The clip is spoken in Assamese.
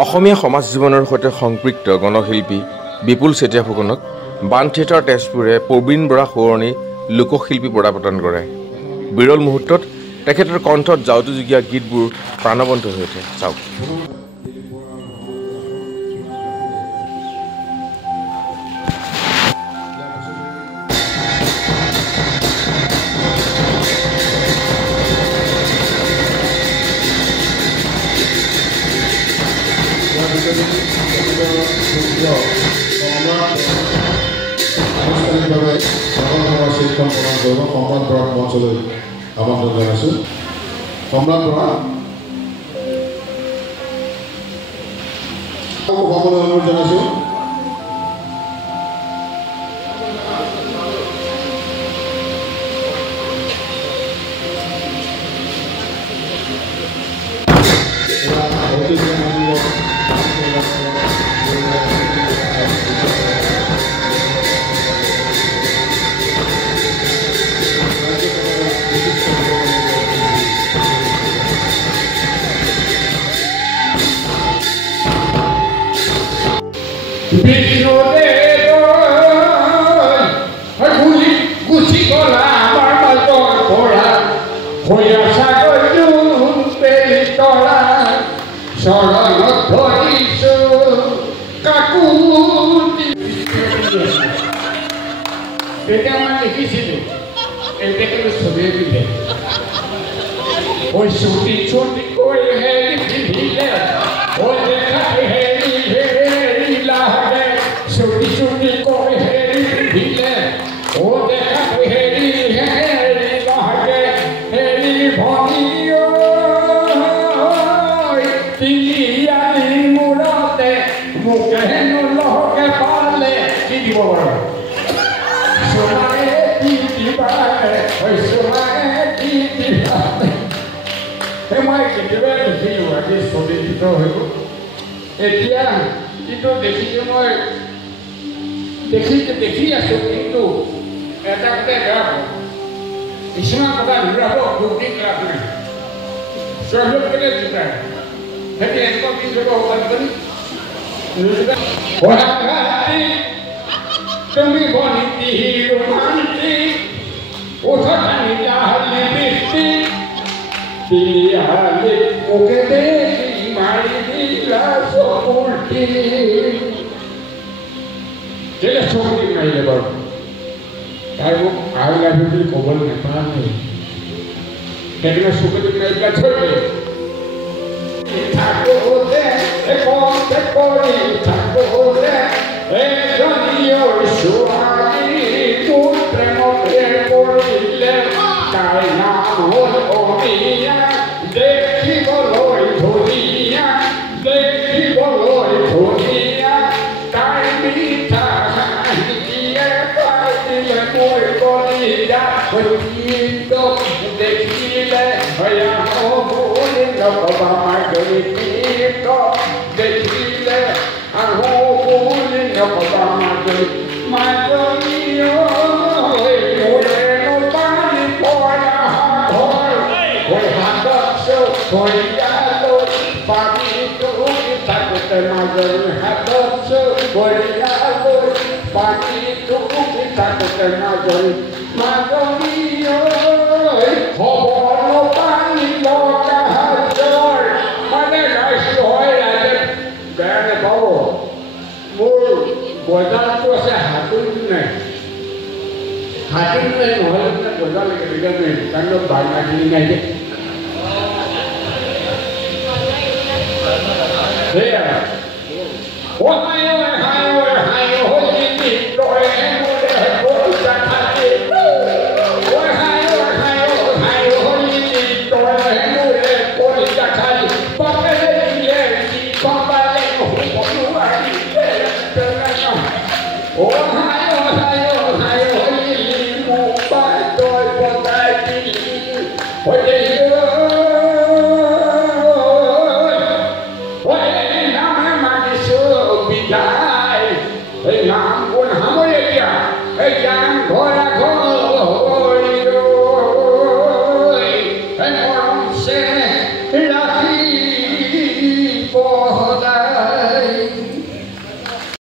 অসমীয়া সমাজ জীৱনৰ সৈতে সম্পৃক্ত গণশিল্পী বিপুল চেতিয়া ফুকনক বাণ থিয়েটাৰ তেজপুৰে প্ৰবীণ বৰা সোঁৱৰণী লোকশিল্পী বঁটা প্ৰদান কৰে। বিৰল মুহূৰ্তত তেখেতৰ কণ্ঠত যাওঁতোযুগীয়া গীতবোৰ প্ৰাণৱন্ত হৈ উঠে। চাওক। আনুষ্ঠানিকভাৱে শিক্ষণ প্ৰদান কৰিব সম্ৰাট বৰাক মঞ্চলৈ আমন্ত্ৰণ জনাইছোঁ। সম্ৰাট বৰা অনুৰোধ জনাইছোঁ। এতিয়া কিন্তু দেখিছোঁ মই দেখি আছোঁ, কিন্তু এটা কথা বেয়া কিছুমান কথা ঘূৰাব দুদিন লাভ নাই। চহৰত গ'লে জোকায় সেইটো এনেকুৱা পিছ হ'ব পাৰি তুমি বনিতি ৰোমান্তি ওঠনি যাহলে বৃষ্টি দিয়ালে ওকে দেখি মাৰি দিলা চকুটি কেলে চকুটি মাৰিলে বাৰু তাই মোক আই লাভ ইউ বুলি ক'বলৈ নাপালে কেনেকৈ চকুটি মাৰি পেলাই থৈ দিলে থাকোতে কওঁতে কৰি থাকোতে এজনীৰ ছোৱালী মোৰ প্ৰেমতে পৰিলে তাই নাম হ'ল অমিয়া দেখিবলৈ ধুনীয়া তাই মিঠা হাঁহিয়ে পাই দিলে মোৰ কলিজা দেখিলে বুলি নকবা দেখিলে আহো বুলি নকবা বজাৰটো আছে হাতুৰিটো নাই হাতুৰি নাই নহ'লে বজাৰ লাগে কাৰণ বাংলাখিনি নাই যে সেয়া for होता है